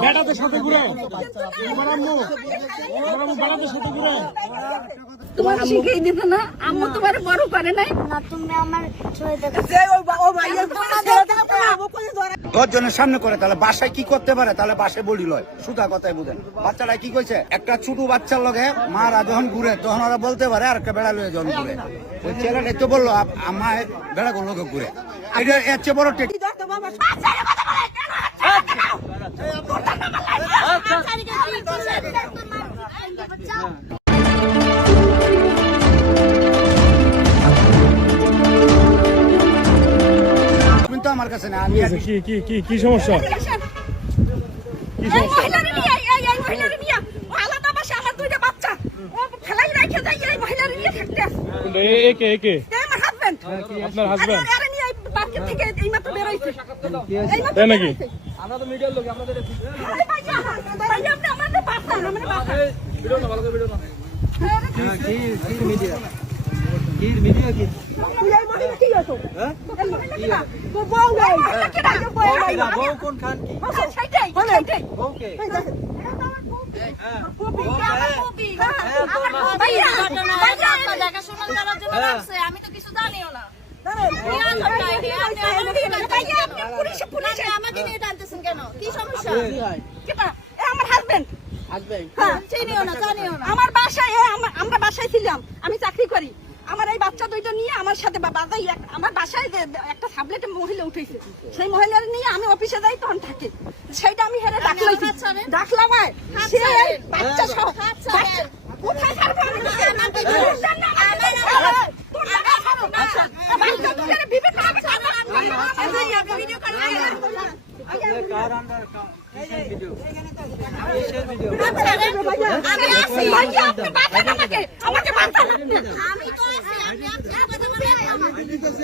বেটাদের সাথে ঘুরে। তোমার আম্মু। তোমার আম্মু বেটাদের সাথে ঘুরে। তোমার শিখিয়ে দিত না। আম্মু তোমার বড় করে নাই। না তুমি আমার দেখো জনের সামনে করে তাহলে বাসায় কি করতে পারে তাহলে বাসায় বলি লয় সুতা কথাই বুঝেন বাচ্চারা কি কইছে একটা ছোট বাচ্চার লগে মারা যখন ঘুরে তখন ওরা বলতে পারে আর একটা বেড়া লয়ে যখন ঘুরে ওই ছেলেটা তো বলল আমার বেড়া গুলো ঘুরে এটা এর চেয়ে বড় টেক কাছে না আমি কি কি কি কি সমস্যা? এই মহিলারে নিয়ে এই এই এই মহিলারে নিয়ে। ও আলাদা বাসা আমার দুইটা বাচ্চা। ও ফেলাই রেখে যায় এই মহিলারে নিয়ে থাকতে। কোনটা? এ একে একে এই আমার হাজবেন্ড আপনার হাজবেন্ড আরে নিয়ে এই মার্কেট থেকে এই মাত্র বের হইছে এই মাত্র তাই নাকি? আমরা তো মিডিয়ার লোক আমাদের আমি তো কিছু জানিও না। আমাকে নিয়ে টানতেছেন কেন? কি সমস্যা? আমার হাজবেন্ড হ্যাঁ। চিনিও না জানিও না। আমার বাসায় আমরা বাসায় ছিলাম। আমি চাকরি করি। আমার এই বাচ্চা দুইটা নিয়ে আমার সাথে বাজাই আমার বাসায় যে একটা সাবলেটে মহিলা উঠেছে সেই মহিলার নিয়ে আমি অফিসে যাই তখন থাকে সেইটা আমি হেরে ডাকলাম হাত ডাকলাম। সে বাচ্চা সহ কোথায় ছাড়বো আমি? আচ্ছা। বাঁচান আমাকে। আমাকে বাঁচান আপনি। আমি তো আছি আপনি আপনার কথা বলেন হাত ছেড়ে কথা বলেন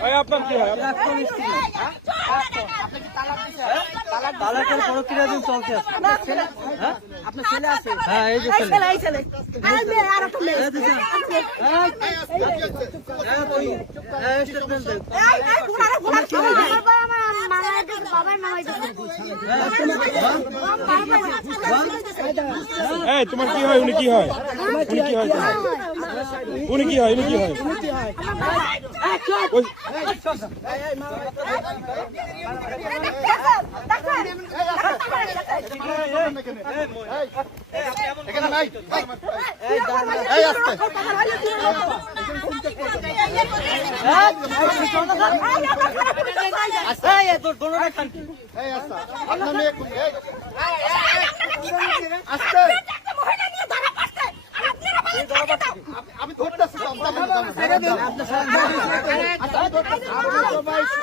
এই আপনার কি হয়? তালাকের প্রক্রিয়া দিন চলতে আছে। আপনার ছেলে? আছে? হ্যাঁ এই যে ছেলে। ছেলে, এই ছেলে। আর মেয়ে, আর একটা মেয়ে। এই তোমার কি হয়? উনি কি হয়? উনি কি হয়? উনি কি হয় উনি কি হয় ওই- এই তোর দোনোটা খান কি আমি ধরতেছি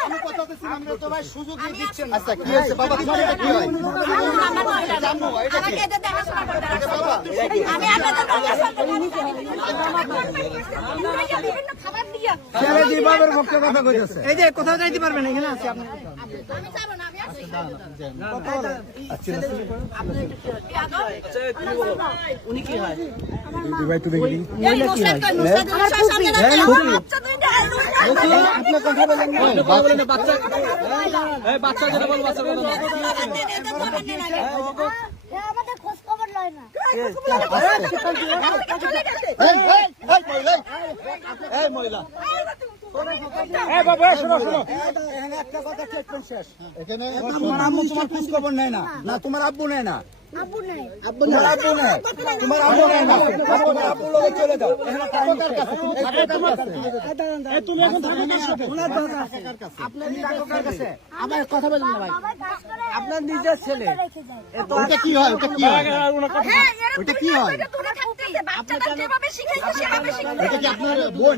আমি কথা দিচ্ছি আমরা তো ভাই সুযোগ দিচ্ছেন আচ্ছা কি হয়েছে? বাবা কি হয়? কইতেছে। এই যে কোথাও যাইতে পারবেন এখানে আছে আপনি। উনি কি হয় বাচ্চা যেটা বল বাচ্চা আমাদের খোঁজ খবর লয় না এই মহিলা এই বাবা শোনো শোনো। এখানে একটা কথা ট্রিটমেন্ট শেষ। এখানে তোমার আব্বু নেয় না। আপনার নিজের ছেলে। ওটা কি হয়? ওটা কি হয়? হ্যাঁ, ওটা কি হয়? এটা কি আপনার বোন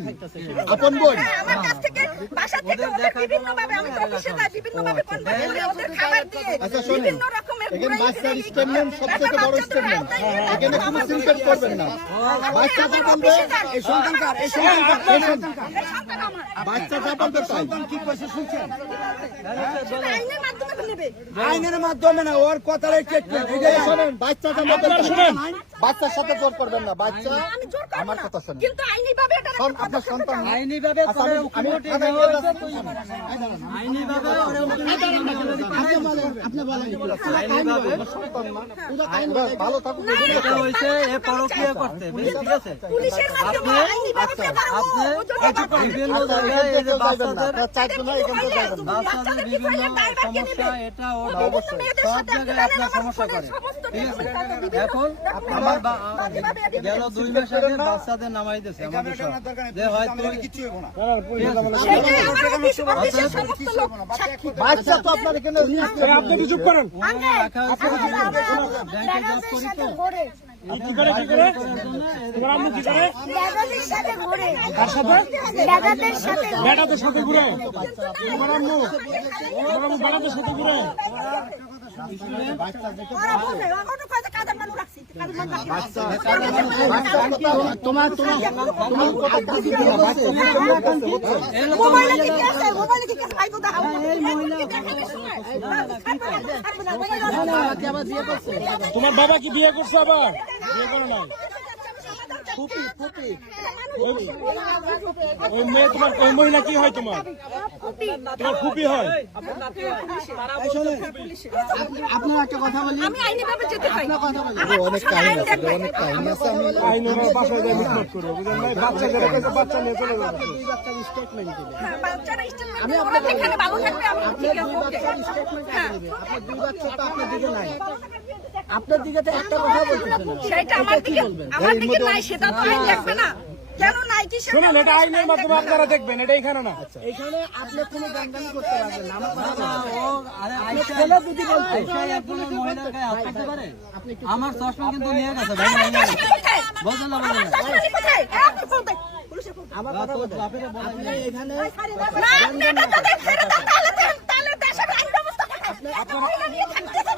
আপন বোন হ্যাঁ, আমার কাছ থেকে বাসা থেকে ওদের বিভিন্ন ভাবে আমি তো অফিসে যাই বিভিন্ন ভাবে কনভেন্স দিয়ে ওদের খাবার দিয়ে আচ্ছা, বিভিন্ন রকমের এখানে বাচ্চার স্টেটমেন্ট সব থেকে বড় বাচ্চাদের স্টেটমেন্ট এখানে কোনো আমার করবেন না বাচ্চা এই এই এই। বাচ্চা সন্তান কি কইছে শুনছেন আইনের মাধ্যমে নেবে আইনের মাধ্যমে না ওর কথার স্টেটমেন্ট এই যে শোনেন বাচ্চা শুনেন। বাচ্চার সাথে জোর করবেন না বাচ্চা আমি জোর করব আমার কথা শোনেন। কিন্তু আইনি ভাবে এটা আপনার সন্তান। আইনি ভাবে আচ্ছা, আমি- আমি- আমি- আইনি ভাবে সন্তান না ভালো থাকুক এটা হইছে এ পরকীয়া করতে বেশ, ঠিক আছে? পুলিশের মাধ্যমে আইনি ভাবে আপনি ও যদি করে। বিভিন্ন আচ্ছা, জায়গায় এই যে এখান থেকে যাইবেন না। বাচ্চাদের আপনার চারজন না, এখান থেকে যাইবেন না। বাচ্চাদের বিভিন্ন সমস্যা এটা ওটা অবশ্যই। সব জায়গায় আপনার সমস্যা করে। ঠিক আছে? এখন আমার বা- গেল দুই মাস আগে বাচ্চাদের নামাই দিয়েছে আমাদের যে কিছু না। বাচ্চা তো আপনার এখানে আপনি কি করেন রাখা হয়েছে ব্যাংকে জব করি তো কি করে কি করে তোমার আম্মু কি করে দাদাদের সাথে ঘুরে কার সাথে দাদাদের সাথে বেটাদের সাথে ঘুরে তোমার আম্মু তোমার আম্মু বেটাদের সাথে ঘুরে ওরা বলবে, তোমার তোমার তোমার কথা দিয়ে তোমার বাবা কি বিয়ে করছে আবার? বিয়ে করে নাই? ফুপি ফুপি। ওই মেয়ে তোমার ওই মহিলা কি হয় তোমার? তোমার ফুপি হয়? আপনার একটা কথা বলি। আমি আইনি ভাবে অনেক কাহিনী আছে অনেক কাহিনী আছে। আমি আইন ওনার বাসায় যায় মিটমাট করে বুঝলেন ভাই? বাচ্চা যেটা কইছে বাচ্চা নিয়ে চলে যাবে। হ্যাঁ, বাচ্চারা স্টেটমেন্ট দিয়ে ওরা যেখানে ভালো থাকবে আমি ঠিক আছে হ্যাঁ। আপনার দুই বাচ্চা তো আপনার দিকে নাই। আপনার দিকে তো একটা কথা বলতেছে না সেটা আমার দিকে আমার দিকে নাই সেটা তো আইন দেখবে না। কেন নাই কি শুনুন এটা আইনের মাধ্যমে আপনারা দেখবেন এটা এখানে না। এখানে আপনি কোনো গানগানি করতে পারবেন না। আমার কথা বলুন। ছেলে যদি বলতে একজন মহিলার গায়ে হাত করতে পারে? আমার চশমা কিন্তু নিয়ে গেছে ভাই না বলেন না। আপনি ফোন দেন। আমার কথা বলতে বাপেরে বলেন না। এখানে না, আপনি এটা তো দেখছেন তাহলে তাহলে দেশের আইন ব্যবস্থা। আপনার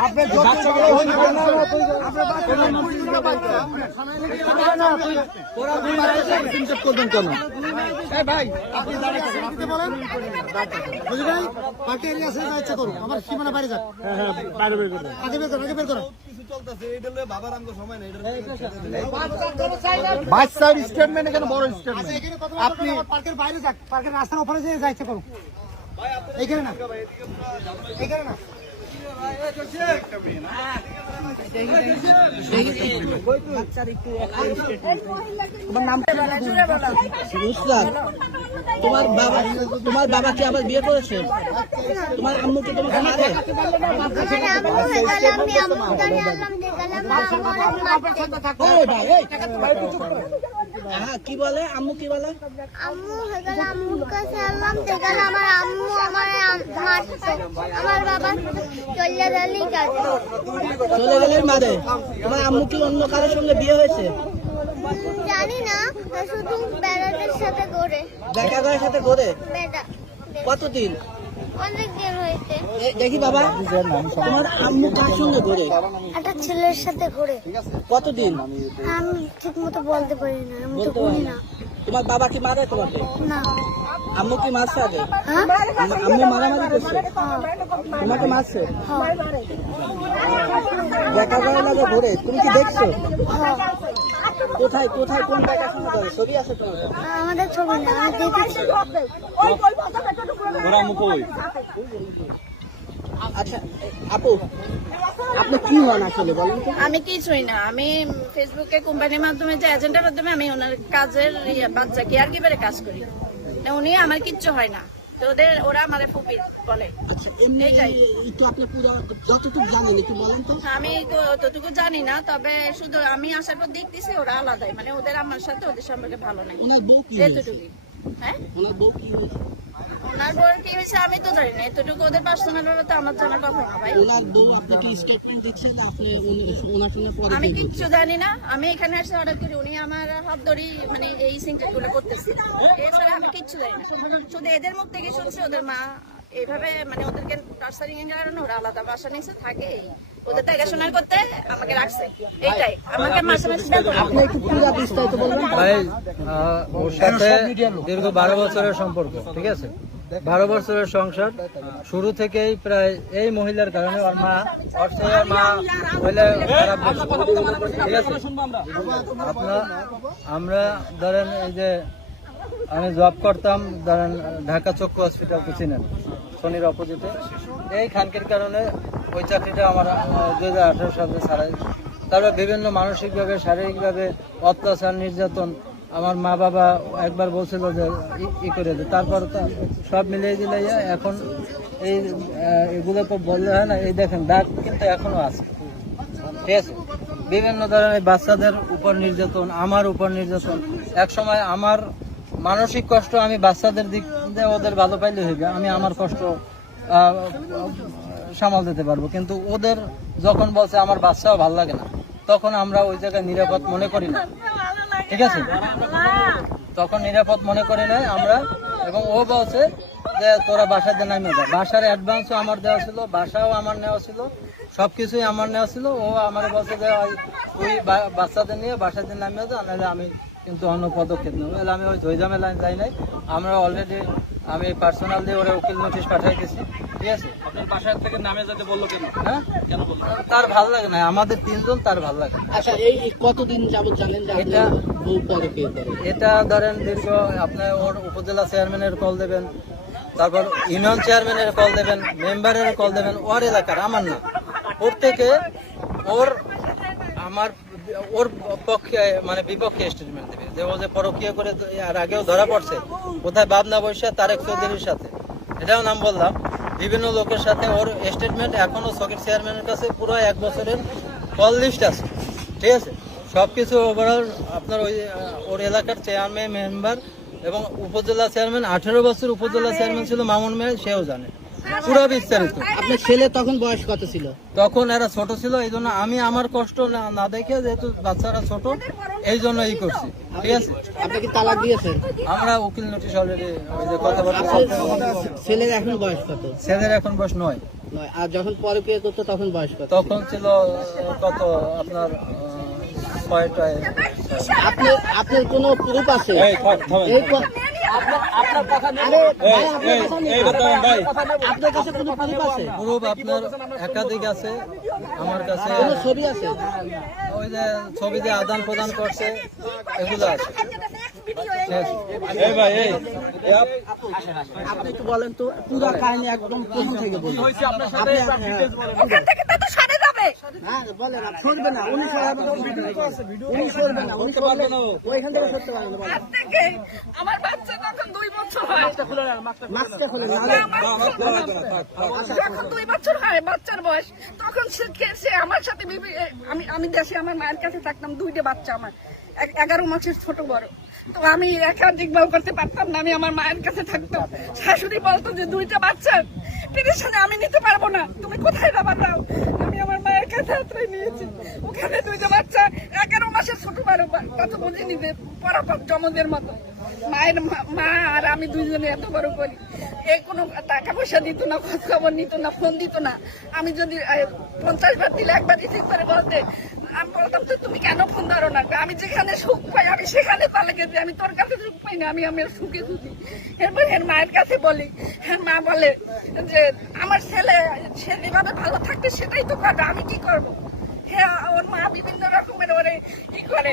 আপনি বাচ্চাগুলো হইতে পারে না ওরা দুই মাসে সিনকেট করবেন কেন? এই ভাই বুঝলি ভাই পার্টি এরিয়া আছে ইচ্ছা করুন। আমার সীমানা বাইরে যাক হ্যাঁ হ্যাঁ বাইরে বের করুন আগে বের করো আগে বের করো বাচ্চার স্টেটমেন্ট এখানে বড় স্টেটমেন্ট আপনি পার্কের বাইরে যাক। পার্কের রাস্তার উপরে যেয়ে যাইতে করুন এইখানে না। এইখানে না। তোমার বাবা তোমার বাবা কি আবার বিয়ে করেছে তোমার আম্মু কি তোমাকে মারে আমি আম্মু হ্যাঁ কি বলে? আম্মু কি বলে? আম্মু আম্মুর কাছে দেখালে আমার আম্মু আমার মারতো আমার বাবা চলে গেলেই কাজে। চলে গেলেন তোমার আম্মু কি অন্য কারোর সঙ্গে বিয়ে হয়েছে? জানি না শুধু বেড়াদের সাথে দেখা করার সাথে করে কতদিন? দেখি বাবা। তোমার আম্মু কার সঙ্গে ঘুরে? একটা ছেলের সাথে ঘুরে। কতদিন? আমি ঠিক মতো বলতে পারি না আমি তো ঘুরি না। তোমার বাবা কি মারে তোমাকে? না। আম্মু কি মারছে আগে? হ্যাঁ? আম্মু মারামারি করছে? তোমাকে মারছে? হ্যাঁ। দেখা যায় না যে ঘুরে। তুমি কি দেখছ? কোথায় কোথায় কোন করে ছবি আছে তোমার? আমাদের ছবি না আমি দেখেছি। পুরো আচ্ছা আপু আপনি কি হন আসলে বলেন তো। আমি কিছুই না আমি ফেসবুকে কোম্পানির মাধ্যমে যে এজেন্টের মাধ্যমে আমি ওনার কাজের ইয়ে, বাচ্চা কেয়ার গিভারে কাজ করি। না, উনি আমার কিচ্ছু হয় না। তো ওদের ওরা আমার ফুপি বলে। আচ্ছা এমনি আপনি পুরো যতটুকু জানেন একটু বলেন তো। আমি তো অতটুকু জানি না তবে শুধু আমি আসার পর দেখতেছি ওরা আলাদাই। মানে ওদের আমার সাথে ওদের সম্পর্কে ভালো নাই। ওনার বউ কি হ্যাঁ? ওনার বউ কি হয়েছে? ওনার বর কি হয়েছে আমি তো জানি না এতটুকু ওদের পার্সোনাল তো আমার জানার কথা না ভাই। ওনার বউ আপনাকে স্টেটমেন্ট দিচ্ছে আপনি ওনার সঙ্গে পরে আমি কিচ্ছু জানি না আমি এখানে এসে অর্ডার করি উনি আমার হাত ধরি মানে এই সিনটেকগুলো করতেছে। এছাড়া আমি কিচ্ছু জানি না। শুধু এদের মুখ থেকে শুনছি ওদের মা এইভাবে মানে ওদেরকে টার্সারিং এর কারণে ওরা আলাদা বাসা নিচে থাকে ওদের দেখাশোনা করতে আমাকে রাখছে এইটাই। আমাকে মাসে মাসে বেতন আপনি একটু পুরো বিস্তারিত বলবেন। ভাই ওর সাথে দীর্ঘ বারো বছরের সম্পর্ক ঠিক আছে? বারো বছরের সংসার। শুরু থেকেই প্রায় এই মহিলার কারণে ওর মা আপনার, আমরা ধরেন এই যে আমি জব করতাম, ধরেন ঢাকা চক্ষু হসপিটাল তো চিনেন, শনির অপোজিটে। এই খানকের কারণে ওই চাকরিটা আমার দু হাজার আঠারো সালে ছাড়াই। তারপর বিভিন্ন মানসিকভাবে, শারীরিকভাবে অত্যাচার, নির্যাতন আমার মা বাবা একবার বলছিল যে ই- করে দে। তারপর সব মিলিয়ে দিলে এখন এই এগুলো তো বললে হয় না। এই দেখেন, দাগ কিন্তু এখনও আছে। ঠিক আছে? বিভিন্ন ধরনের বাচ্চাদের উপর নির্যাতন, আমার উপর নির্যাতন। এক সময় আমার মানসিক কষ্ট আমি বাচ্চাদের দিক দিয়ে ওদের ভালো পাইলে হইবে, আমি আমার কষ্ট সামাল দিতে পারব। কিন্তু ওদের যখন বলছে আমার বাচ্চাও ভালো লাগে না, তখন আমরা ওই জায়গায় নিরাপদ মনে করি না। ঠিক আছে? তখন নিরাপদ মনে করি না আমরা, এবং ও বলছে যে তোরা দিয়ে নামিয়ে দেয় বাসার অ্যাডভান্সও আমার দেওয়া ছিল, বাসাও আমার নেওয়া ছিল সব কিছুই আমার নেওয়া ছিল। ও আমার বলছে যে, ওই বাচ্চাদের নিয়ে দিয়ে নামিয়ে দাও নাহলে আমি কিন্তু অন্য পদক্ষেপ নেব। আমি ওই ঝইঝামেলা যাই নাই। আমরা অলরেডি আমি পার্সোনাল দিয়ে ওরা উকিল নোটিশ পাঠাই গেছি ঠিক আছে? আপনার বাসার থেকে নামে যেতে বলল কেন? হ্যাঁ? তার ভালো লাগে না আমাদের তিনজন তার ভালো লাগে আচ্ছা এই কতদিন যাবত জানেন যে আপনার এটা- বউ পরে কে করে এটা ধরেন দীর্ঘ আপনি ওর উপজেলা চেয়ারম্যানের কল দেবেন তারপর ইউনিয়ন চেয়ারম্যানের কল দেবেন মেম্বারের কল দেবেন ওর এলাকার আমার না। প্রত্যেকে ওর আমার ওর পক্ষে মানে বিপক্ষে স্টেটমেন্ট দেবে। যে ও যে পরকীয় করে আর আগেও ধরা পড়ছে কোথায় বাবনা বৈশা তারেক চৌধুরীর সাথে। এটাও নাম বললাম। বিভিন্ন লোকের সাথে ওর স্টেটমেন্ট এখনও সকেট চেয়ারম্যানের কাছে পুরো এক বছরের কল লিস্ট আছে। ঠিক আছে? সব কিছু ওভারঅল আপনার ওই ওর এলাকার চেয়ারম্যান মেম্বার এবং উপজেলা চেয়ারম্যান আঠেরো বছর উপজেলা চেয়ারম্যান ছিল মামুন মেয়ে সেও জানে। পুরো বিস্তারিত আপনার ছেলে তখন বয়স কত ছিল? তখন এরা ছোট ছিল এই জন্য আমি আমার কষ্ট না দেখে যেহেতু বাচ্চারা ছোট এই জন্য এই করছি। ঠিক আছে? আপনি কি তালাক দিয়েছেন? আমরা উকিল নোটিশ অলরেডি ওই যে কথাবার্তা ছেলের এখন বয়স কত? ছেলের এখন বয়স নয়। নয়। আর যখন পরে কে করতো তখন বয়স কত তখন ছিল কত আপনার ছয়টায় আপনি আপনার কোনো প্রুফ আছে? এই, আপনার কথা নেই। এই কথা ভাই আপনার কাছে কোনো প্রুফ আছে গ্রুপ আপনার একাধিক আছে আমার কাছে ছবি আছে? ওই যে ছবি যে আদান প্রদান করছে এগুলো আছে। এই ভাই এই। এই আপ- আপনি একটু বলেন তো পুরো কাহিনী একদম প্রথম থেকে বলুন। যাবে হ্যাঁ বলেন আপনি সরবে না। উনি সরবে না উনি সরবে না। উনি সরবে না ওইখান থেকে সরতে পারবেন না থেকে আমার বাচ্চা তখন দুই বছর হয় মাস্কটা খুলে যখন দুই বছর হয় বাচ্চার বয়স তখন সে আমার সাথে আমি আমি দেশে আমার মায়ের কাছে থাকতাম দুইটা বাচ্চা আমার। এক- এগারো মাসের ছোট বড়। তো আমি একাধিক বউ করতে পারতাম না, আমি আমার মায়ের কাছে থাকতাম। শাশুড়ি বলতো যে, দুইটা বাচ্চা টেনশনে আমি নিতে পারব না। তুমি কোথায় যাবার দাও আমি আমার মায়ের কাছে আশ্রয় নিয়েছি। ওখানে দুইটা বাচ্চা, এগারো মাসের ছোট বারো বা- কত বুঝিনি পরাপর জমদের মতো। মায়ের মা- আর আমি দুইজনে এত বড় করি। এ কোনো টাকা পয়সা দিত না খোঁজ খবর নিত না, ফোন দিত না। আমি যদি পঞ্চাশ বার দিলে একবার রিসিভ করে বলতে আমি বলতাম, তো তুমি কেন ফোন ধরো না? আমি যেখানে সুখ পাই, আমি সেখানে তালে গেছি। আমি তোর কাছে সুখ পাই না, আমি আমার সুখে দুধি এরপর এর মায়ের কাছে বলি হ্যাঁ মা বলে যে, আমার ছেলে, সে যেভাবে ভালো থাকবে, সেটাই তো কাটা আমি কি করব? হ্যাঁ ওর মা বিভিন্ন রকমের ওরে ই করে।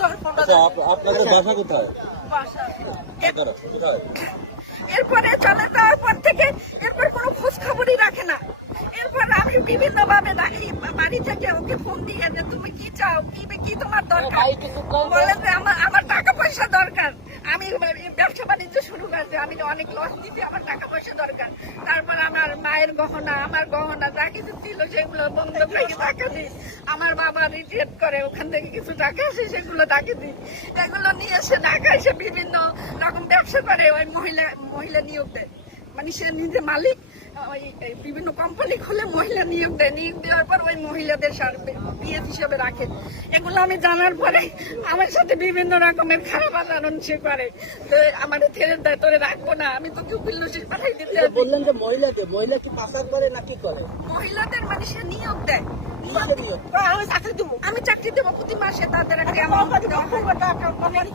তখন ফোনটা আপনাদের বাসা কোথায়? বাসা। এরপরে চলে যাওয়ার পর থেকে এরপর কোনো খোঁজ খবরই রাখে না। এরপর আমি বিভিন্ন ভাবে বাড়ি থেকে ওকে ফোন দিয়ে যে তুমি কি চাও? কি কি তোমার দরকার? বলে যে আমার আমার টাকা পয়সা দরকার। আমি ব্যবসা বাণিজ্য শুরু করছি আমি অনেক লস দিতে আমার টাকা পয়সা দরকার। তারপর আমার মায়ের গহনা, আমার গহনা, যা কিছু ছিল সেগুলো বন্ধ থেকে টাকা দিই। আমার বাবা রিটেট করে, ওখান থেকে কিছু টাকা আসে, সেগুলো তাকে দিই। এগুলো নিয়ে এসে টাকা এসে বিভিন্ন রকম ব্যবসা করে ওই মহিলা মহিলা নিয়োগ দেয়। মানে সে নিজে মালিক বিভিন্ন কোম্পানি খুলে মহিলা নিয়োগ দেয়। নিয়োগ দেওয়ার পর ওই মহিলাদের হিসেবে রাখে। এগুলো আমি জানার পরে আমার সাথে বিভিন্ন রকমের খারাপ আচরণ সে করে। তো আমার ছেড়ে দেয় তোরে রাখব না আমি উকিল নোটিশ পাঠাই দিতে বললেন যে মহিলাকে মহিলা কি পাচার করে না কি করে? মহিলাদের মানে সে নিয়োগ দেয়। আমি চাকরি দেবো। আমি চাকরি দেবো প্রতি মাসে তাদের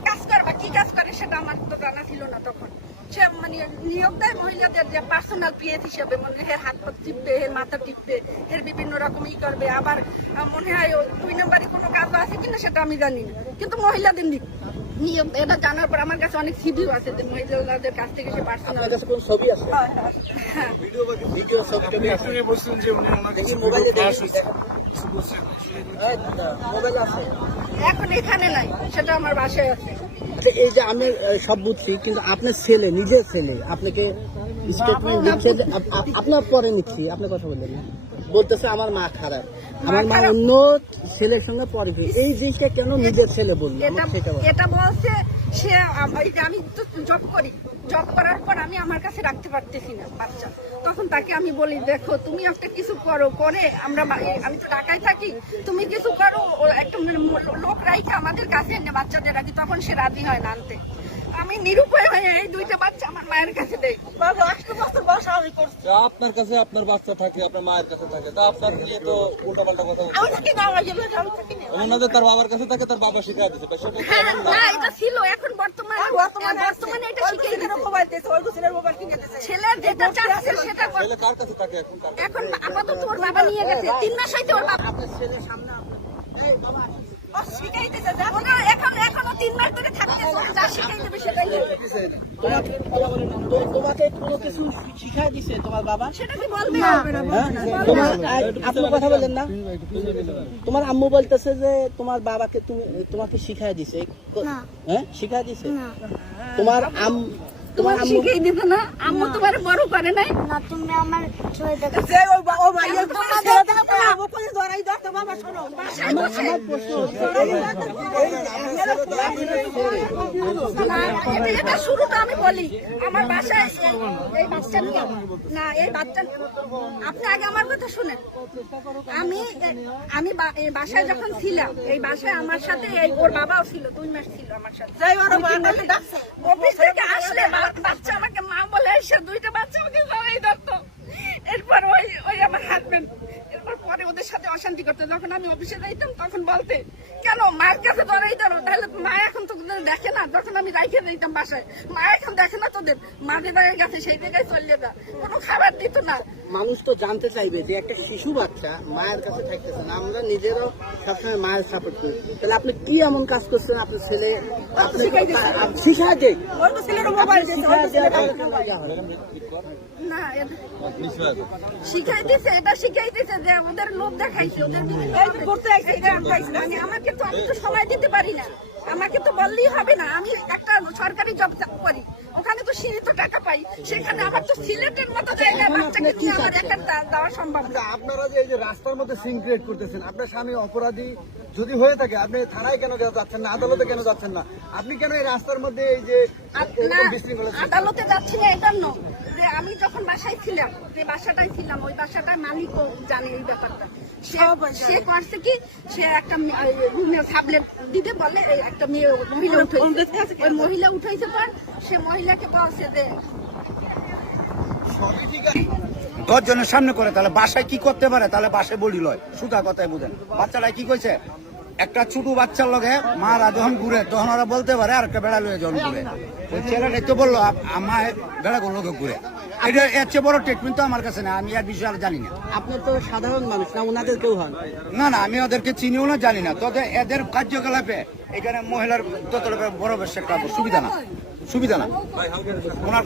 কাজ করবা কি কাজ করে সেটা আমার তো জানা ছিল না তখন। সে মানে নিয়োগ দেয় মহিলাদের যে পার্সোনাল পিএস হিসেবে মানে হের হাত পা টিপবে হের মাথা টিপবে হের বিভিন্ন রকম ই করবে। আবার মনে হয় দুই নম্বরই কোনো কাজ আছে কিনা সেটা আমি জানি না। কিন্তু মহিলাদের নি- নিয়োগ এটা জানার পর আমার কাছে অনেক সিভিও আছে যে মহিলাদের কাছ থেকে সে পার্সোনাল আপনার কাছে কোন ছবি আছে? হ্যাঁ ভিডিও ছবি বলছেন যে উনি মোবাইলে হচ্ছে। এখন এখানে নাই সেটা আমার বাসায় আছে। আচ্ছা এই যে আমি সব বুঝছি কিন্তু আপনার ছেলে নিজের ছেলে আপনাকে স্টেটমেন্ট দিচ্ছে আপনার পরে নিচ্ছি আপনার কথা বললেন বলতেছে আমার মা খারাপ। আমার মা অন্য ছেলের সঙ্গে পরে। এই জিনিসটা কেন নিজের ছেলে বলল? এটা বলছে সে আম- যে আমি তো জব করি। জব করার পর আমি আমার কাছে রাখতে পারতেছি না বাচ্চা। তখন তাকে আমি বলি দেখো তুমি একটা কিছু করো করে আমরা আমি তো ঢাকায় থাকি তুমি কিছু করো লোক রাইখে আমাদের কাছে এনে বাচ্চাদের রাখি তখন সে রাজি হয় না আনতে। আমি নিরুপায় হয়ে এই দুইটা বাচ্চা আমার মায়ের কাছে দেই। বাবা আটটা বছর বসা আমি করছি। আপনার কাছে আপনার বাচ্চা থাকে আপনার মায়ের কাছে থাকে তা আপনার নিয়ে তো উল্টা পাল্টা কথা বলছে আমি থাকি না আমার জীবনে আমি থাকি না। ওনাদের তার বাবার কাছে থাকে তার বাবা শিখাই দিচ্ছে সেটা কি হ্যাঁ, এমন না? না এটা ছিল এখন বর্তমানে বর্তমানে বর্তমানে এটা শিখে ছেলের যেটা চাচ্ছে সেটা ছেলে কার কাছে থাকে এখন কার এখন আপাতত ওর বাবা নিয়ে গেছে তিন মাস হইতে ওর বাবা ও শিখাইতেছে যা তোমাকে কোনো কিছু শিখাই দিছে তোমার বাবা আপনি কথা বলেন না তোমার আম্মু বলতেছে যে তোমার বাবাকে তুমি তোমাকে শিখাই দিছে। হ্যাঁ? শিখাই দিছে? তোমার আম তোমার তোমার আম্মু। না? আম্মু তোমার বড় করে নাই? না তুমি আমার ছয় টাকা আমার আমার প্রশ্ন এটা- এটা শুরুটা আমি বলি। আমার বাসায় এই- এই বাচ্চা নিয়ে না এই বাচ্চা আপনি আগে আমার কথা শুনেন। আমি আমি বা- এই বাসায় যখন ছিলাম এই বাসায় আমার সাথে এই ওর বাবাও ছিল দুই মাস ছিল আমার সাথে। অফিস থেকে আসলে বা- বাচ্চা আমাকে মা বলে এসে দুইটা বাচ্চা আমাকে জড়াই ধরতো এরপর ওই ওই আমার হাজবেন্ড এরপর পরে ওদের সাথে করতে যখন আমি অফিসে যাইতাম তখন বলতে কেন মায়ের কাছে ধরেই ধরো তাহলে মা এখন তো দেখে না? যখন আমি রাইখে দিতাম বাসায় মা এখন দেখে না তোদের? মা যে জায়গায় গেছে সেই জায়গায় চলে যা। কোনো খাবার দিত না। মানুষ তো জানতে চাইবে যে একটা শিশু বাচ্চা মায়ের কাছে থাকতেছে না আমরা নিজেরও সবসময় মায়ের সাপোর্ট করি। তাহলে আপনি কি এমন কাজ করছেন? আপনার ছেলে আপনি শিখাই দেয় এটা- নিশ্চয়। শিখাই দিছে এটা শিখাই দিছে যে ওদের লোক দেখাইছে ওদের মানে আমাকে তো আমি তো সময় দিতে পারি না। আমাকে তো বললেই হবে না আমি একটা সরকারি জব করি ওখানে তো সীমিত টাকা পাই সেখানে আমার তো সিলেটের মতো জায়গায় বাচ্চাকে নিয়ে আমার একা দেওয়া সম্ভব না। আপনারা যে এই যে রাস্তার মধ্যে সিন ক্রিয়েট করতেছেন আপনার স্বামী অপরাধী যদি হয়ে থাকে আপনি থানায় কেন যাচ্ছেন না? আদালতে কেন যাচ্ছেন না? আপনি কেন এই রাস্তার মধ্যে এই যে আদালতে যাচ্ছি না এটার ন যে আমি যখন বাসায় ছিলাম যে বাসাটায় ছিলাম ওই বাসাটার মালিকও জানে এই ব্যাপারটা। সে- সে করছে কি সে একটা রুমে দিতে বলে একটা মেয়ে মহিলা উঠাইছে ওই মহিলা উঠাইছে পর সে মহিলাকে বলছে যে দশ জনের সামনে করে তাহলে বাসায় কি করতে পারে? তাহলে বাসায় বলি লয়। সুতা কথাই বুঝেন। বাচ্চারা কি কইছে? একটা ছোট বাচ্চার লগে মারা যখন ঘুরে তখন ওরা বলতে পারে আর একটা বেড়া লয়ে যখন ঘুরে। ওই ছেলেটা তো বলল আমার বেড়া লোকে ঘুরে? এটা এর চেয়ে বড় ট্রিটমেন্ট তো আমার কাছে না আমি আর বিষয়ে আর জানি না। আপনার তো সাধারণ মানুষ না ওনাদের কেউ হন? না না আমি ওদেরকে চিনিও না জানি না। তবে এদের কার্যকলাপে এখানে মহিলার তত বড় বেশ একটা সুবিধা না সুবিধা না। ওনার